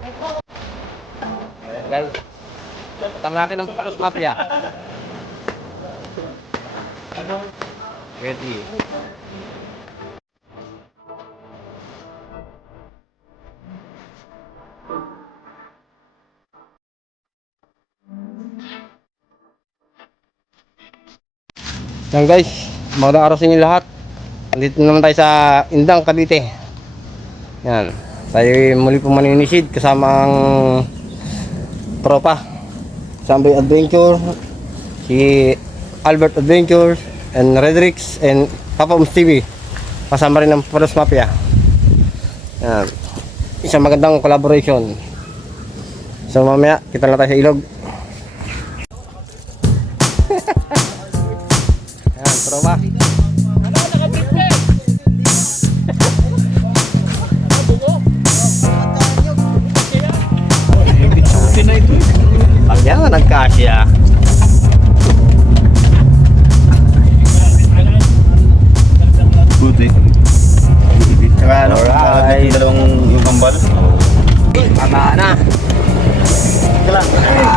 Guys, tama natin ng Palos Mafia. Ready. Yan guys, magandang araw sa inyo lahat. Andito naman tayo sa Indang, Cavite. Yan, tayo muli po maninisid kasama ang tropa Samboy Adventure, si Albert Adventure, and Redrix, and Papa Ums TV. Kasama rin ng Palos Mafia. Yan, isang magandang collaboration. So mamaya, kita lang tayo sa ilog. Yan, tropa. Yan, nagkasya. Buti. Ano? Alright. Dalawang yung kambal. Babaan na.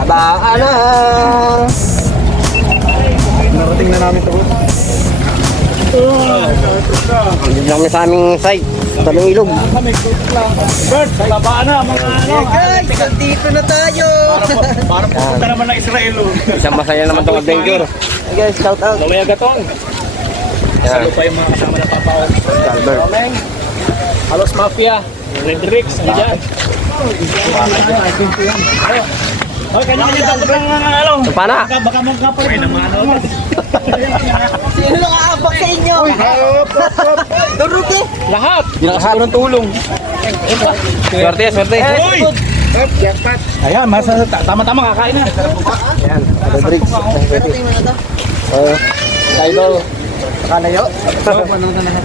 Babaan na. Narating na namin ito. Andun lang kami sa aming site. Talong ilog. Bert, babaan na mga ano. Guys, dito na tayo. Para pupunta naman ng Israel. Isang masaya naman itong adventure. Hey guys, shout out. Lamaya gatong. Sa lupa yung mga kasama na Papa Ums. Albert. Palos Mafia. Redrix, nandiyan. Okay, kanya-kanya dapat lang mga ano. So, paano? Baka mong kapal. Ay, naman ano. Sino nakaabak sa inyo? Durugi. Lahat. Pinakasabi ng tulong. Swerte, swerte. Uy! Ayan, tama-tama kakain na. Yan, Rodriguez. Idol. Kalayo.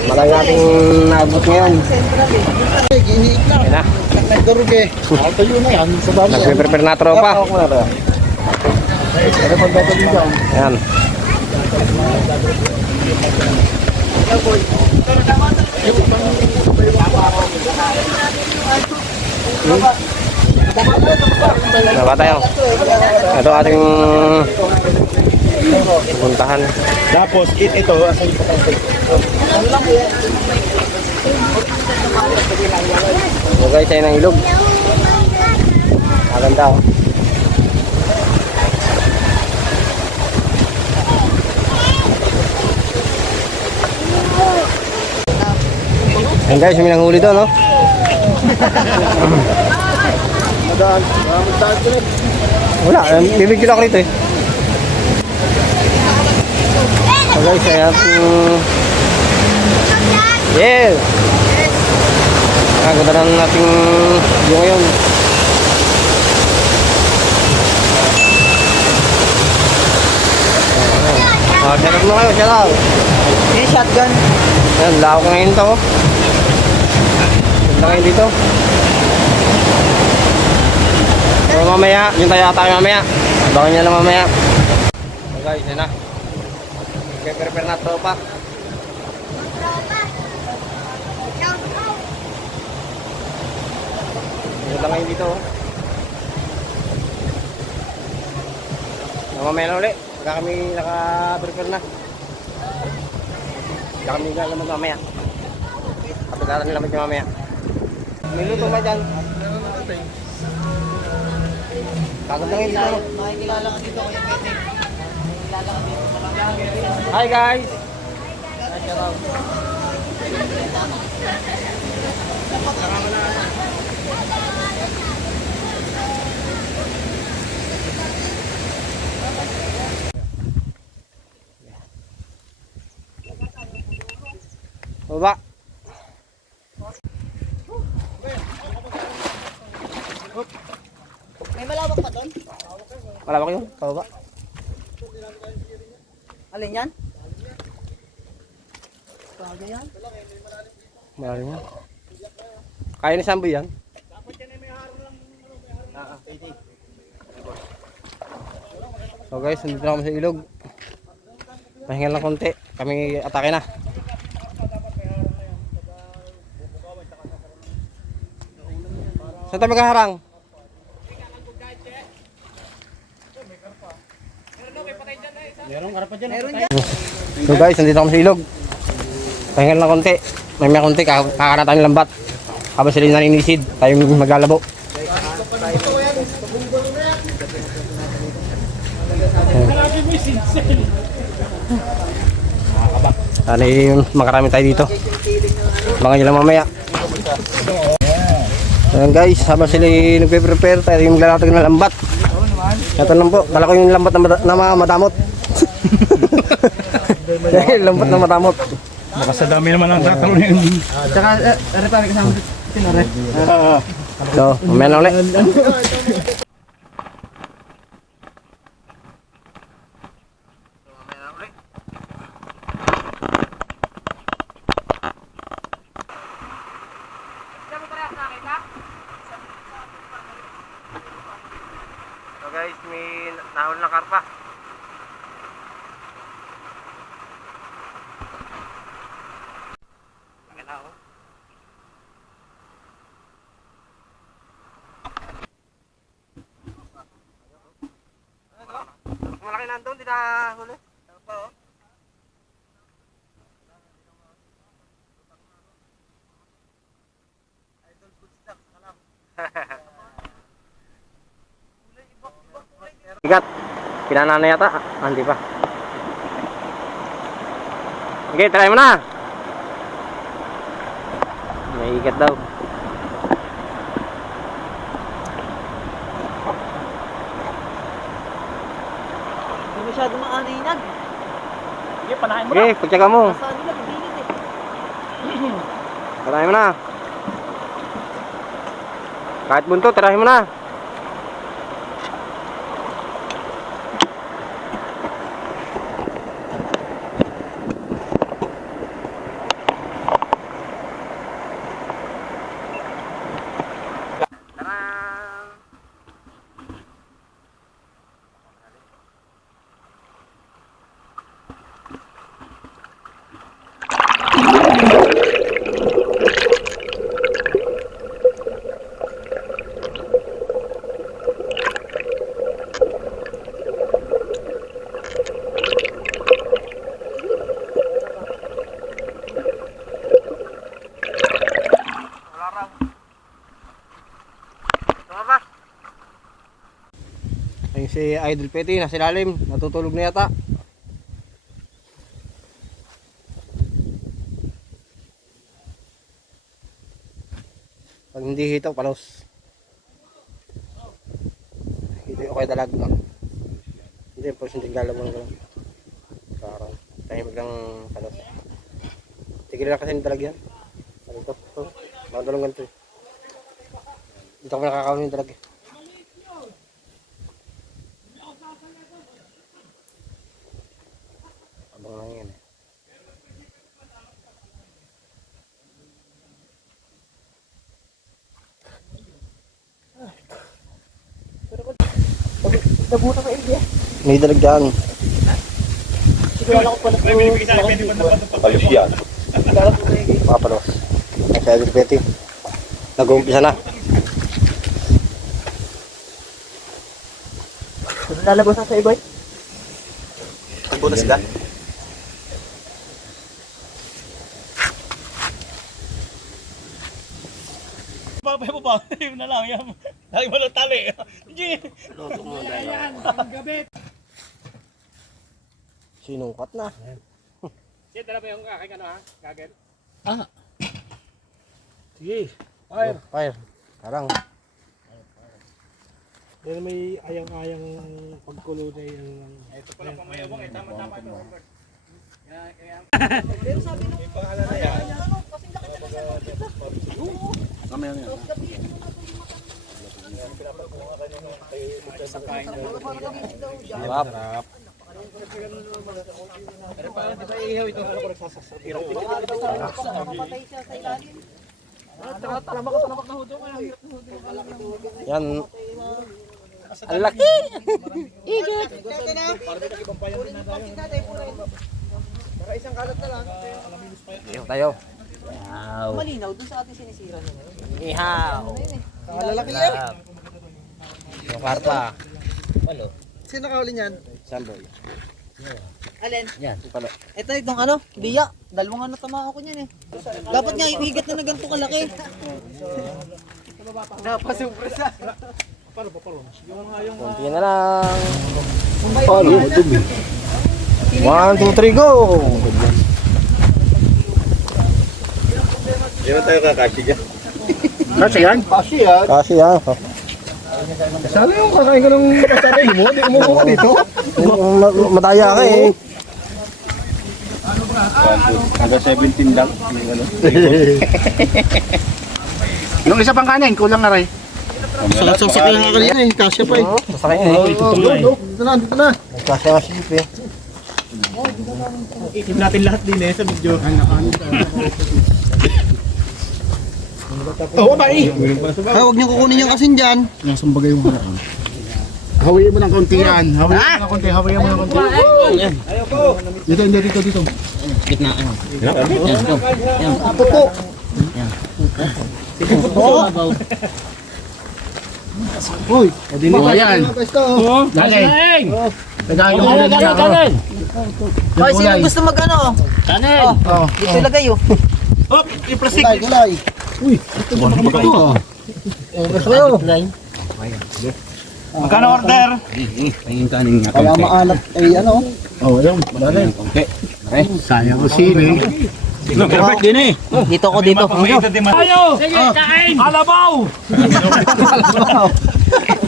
Malay nating naabot ngayon. Yan na. Durugi. Ito yun na yan. Sa dami yan. Nagpe-prepare na tropa. Yan. Naba tayo. Ito ating puntahan. Tapos, ito. So guys, ayun ang ilog. Maganda oh. Ayun guys, may nanghuli doon, no? Wala, bibigyan ako rito eh. So guys, ayan. Yeah! Ganda na nating view ngayon. Shout out mo kayo, shout out. Yung shotgun. Yan, lawak ngayon to. Ganda ngayon dito. So mamaya, yung tayo mamaya. Abangan nyo lang mamaya. So guys, yan na. Prepare na tropa. Ganda ngayon dito. Mamaya na ulit. Baka kami naka-prepare na. Baka kami naman mamaya. Kapitaran nila naman mamaya. May luto ba dyan? Kagod lang yun dito. Makikilala ka dito kaya pwede. Makikilala ka dito. Hi guys! Baba. May malawak pa doon? Malawak yun. Pababa. Alin yan? Kaya yan? Malalim yan. Kaya ni Samboy yan. So guys, nandito na kami sa ilog. Pahinga lang konti. Kami atake na. Saan tayo maghaharang? Meron ka pa dyan. Meron dyan. So guys, nandito kami sa ilog. Pahingal ng konti. May konti, kakana tayo ng lambat. Habang sila naninisid, tayo maglalabo. Sana yung makarami tayo dito. Mga nyo lang mamaya. Ayan guys, habang sila nagpe-prepare, tayo yung maglalatag ng lambat. Ito lang po, kala ko yung lambat na madamot. Yung lambat na madamot. Baka sa dami naman ang tatalon yun. Tsaka, ano pa, may kasama sinore. So, mamaya na ulit. So guys, may nahol na karpa. Malaki nandun, di na huli. Ikat, pinana na yata. Ah, hindi pa. Okay, try mo na. May ikat daw. Hindi masyado makarinag. Sige, panahin mo Okay, pagtsaga mo. Saan nila, bibinit eh. Try mo na. Kahit bunto, try mo na. Ayun si Idol Petty, nasa ilalim, natutulog na yata. Pag hindi hitaw, palos. Hitaw ko ay dalag lang. Hindi, palos hindi galawang lang. Parang tahimik lang palos. Tigil lang kasi yung dalag yan. Ano ito? Ito. Mga dalawang ganito eh. Dito ko nakakaon yung dalag eh. Abang lang yan eh. Nabuta ka India. May dalag dyan. Sigurado ko pala May binibigay sa akin, pwede ba naman Ayos yan. Mga palos. Ay si Idol Petty. Nag-uumpisa na. lalabas na sa iba. Ang butas ka? Papay mo pa, yun na lang yan. Lagi mo lang tali. Hindi. Sinungkat na. Sige, tara ba yung aking ano ha? Gagel? Sige. Fire. Fire. Karang. Dahil may ayang-ayang pagkulo na yung... Ito pala pang mayabang eh. Tama-tama ito. Pero sabi nung ano, kasing laki na sa mga dito. Mamaya na yan. Sarap. Pero pa, di ba ihaw ito? Ano ko nagsasasabirang? Mapatay siya sa ilalim. Talamak na hudo. Ang hirap na hudo. Yan. Ang laki. Igot! Ihaw tayo. Malinaw doon sa ating sinisira na ngayon. Ihaw. Lalaki yan. Yung karpa. Sino nakahuli niyan? Samboy. Alin? Yan. Ito itong ano, biya. Dalawang ano tama ako niyan eh. Dapat nga yung higat na ganito kalaki. Napasupresa. Kunti na lang. Palo. 1, 2, 3, go! Hindi na tayo kakashi dyan. Kasi yan? Kasi yan. Kasi yan. Sana yung kakain ka ng pasaray mo, hindi umuha ka dito. Madaya ka eh. Hanggang 17 lang. Yung ano. Yung isa pang kanin, kulang na rin. Sasakay lang ka kanina eh, kasya pa eh. Sasakay na eh. Dito na, dito na. Kasi nga ship eh. Itim natin lahat din eh sa video. Oo, bye! Ay, huwag niyo kukunin yung asin dyan. Nasang bagay yung harap. Hawayin mo ng konti yan. Hawayin mo ng konti, hawayin mo ng konti. Dito, dito, dito. Gitna. Puto. Uy, yan. Galing. Tagayin mo na dyan. Ay, sino gusto mag ano? Kanin! Oh, dito ilagay oh. Hop! Yung plastic! Gulay. Uy, ito ba ito? Gusto ko. Magkano order? Kaya maalat ay ano. Oh, yun. Madali. Sayang ko sili. Perfect din eh. Dito ako dito. Tayo! Sige, kain! Alabaw!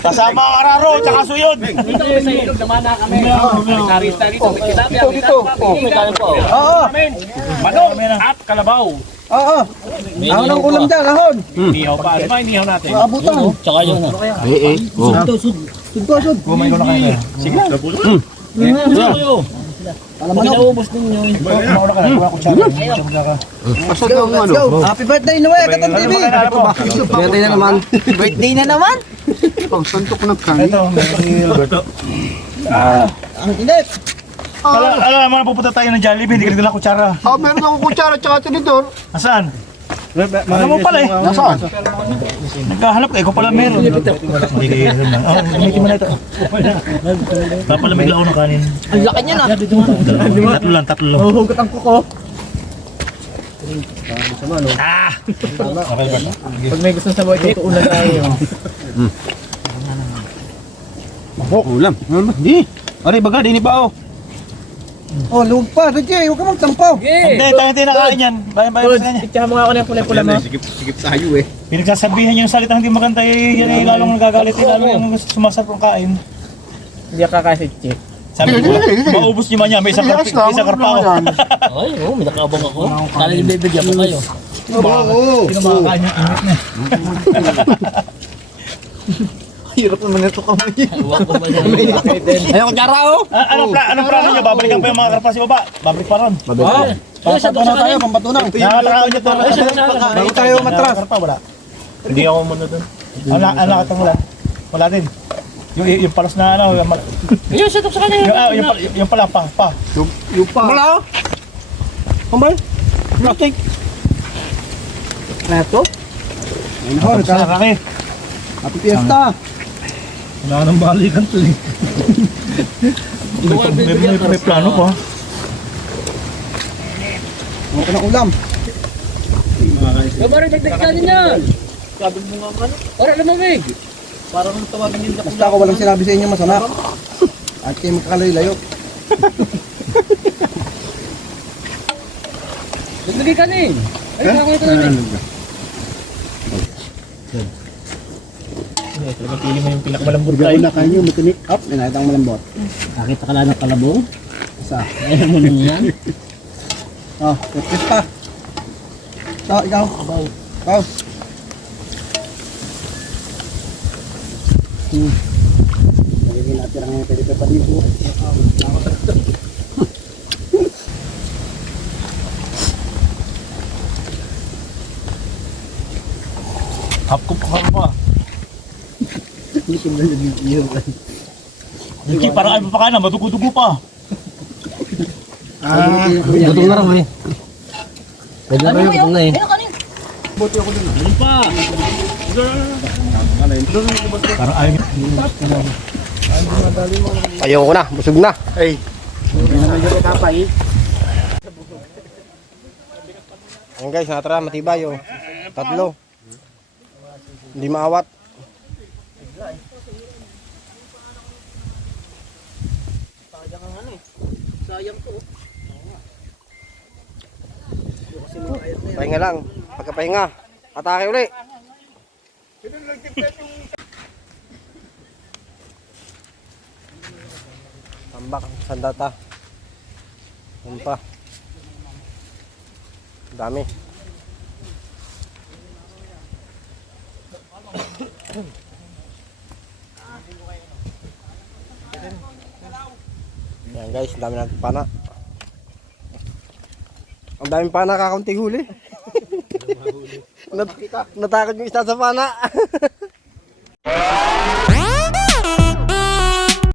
Kasama ang araro, tsaka suyod. Dito sa ilog, namana kami. Sarista dito. Dito. Oh, may kanin po. Oo. Manok at kalabaw. Oo. Ahon ng ulam dyan, ahon. Inihaw pa. Ano ba inihaw natin? Abutan. Tsaka yun. Sud. Bumay ko na kayo. Sige. Alam mo na. Maula ka na. Kuha ko tsaka. Pasok ng ano. Happy birthday Noe, Katan TV. Birthday na naman. Birthday na naman. Pang santok ng kanin. Ito, may Alberto. Ang init. Alam mo na pupunta tayo ng Jollibee, hindi ka nagdala kutsara. Meron akong kutsara at tinidor. Nasaan? Ano mo pala eh? Nasaan? Nagkahanap ka, ikaw pala meron. Hindi na. Oh, gamitin mo na ito. Pala may lao na kanin. Ang laki niya na. Tatlo lang. Hugot ang kuko. Ah! Pag may gusto sa buhay, tutuunan tayo. Ulam. Di. Aray baga, di ni ba oh. Oh, luwag pa. Reggie, huwag ka magtampaw. Hindi, tayo tinakain yan. Bayan-bayan sa kanya. Itsahan mo nga ako na yung pula-pula mo. Sigip sayo eh. Pinagsasabihan yung salita hindi maganda yan ay lalong nagagalit eh. Lalong yung sumasarap ng kain. Hindi ka kasi Sabi ko, maubos niyo man yan. May isang karpa ako. Ay, oh, may nakabang ako. Kala yung bibigyan ko kayo. Oo. Sino makakain yung init na? Hirap naman ito kamay. Huwag ko ba yan? Ayaw ko tsara oh. Anong plano niyo? Babalikan pa yung mga karpa sa baba? Babalik pa ron. Pambatunaw tayo, pambatunaw. Nakakatawa niyo to. Bago tayo matras. Karpa wala. Hindi ako muna doon. Ano katang wala? Wala din. Yung palos na ano. Yung set up sa kanya. Yung pala pa. Yung pa. Wala oh. Kumbay. Plastic. Neto. Ayun, Sa kami. Happy Fiesta. Wala nang balikan to eh. May plano pa. Huwag ka ng ulam. Kabarin, dagdag ka din yan. Sabi mo nga ano? Para lumamig. Parang tawagin yung Basta ako walang sinabi sa inyo masama. At kayo magkakalayo-layo. Dagdag ka din. Ay, ako ito namin. Pili mo yung pinakamalambot Burga ko na kayo, matinik up. May nakita ang malambot. Nakita ka lang ng kalabong? Isa. Ayaw mo na yan. Oh, pipis pa. Ikaw. Ikaw. Magiging natin ang pwede pa dito. Hapkop pa pa. Hindi, parang ano pa ka na, madugo-dugo pa. Gutom na raw eh. Pwede na rin, gutom na eh. Ano pa? Parang ayaw. Ayaw ko na, busog na. Ay. Hindi na medyo katapay. Ayan guys, natara matibay oh. Tatlo. Hindi maawat. Sayang ang ano eh. Sayang to. Pahinga lang. Pagkapahinga, atake uli. Tambak, sandata. Yan pa. Dami. Yan guys, dami natin pana. Ang daming pana, kakaunting huli. Natakot yung isa sa pana.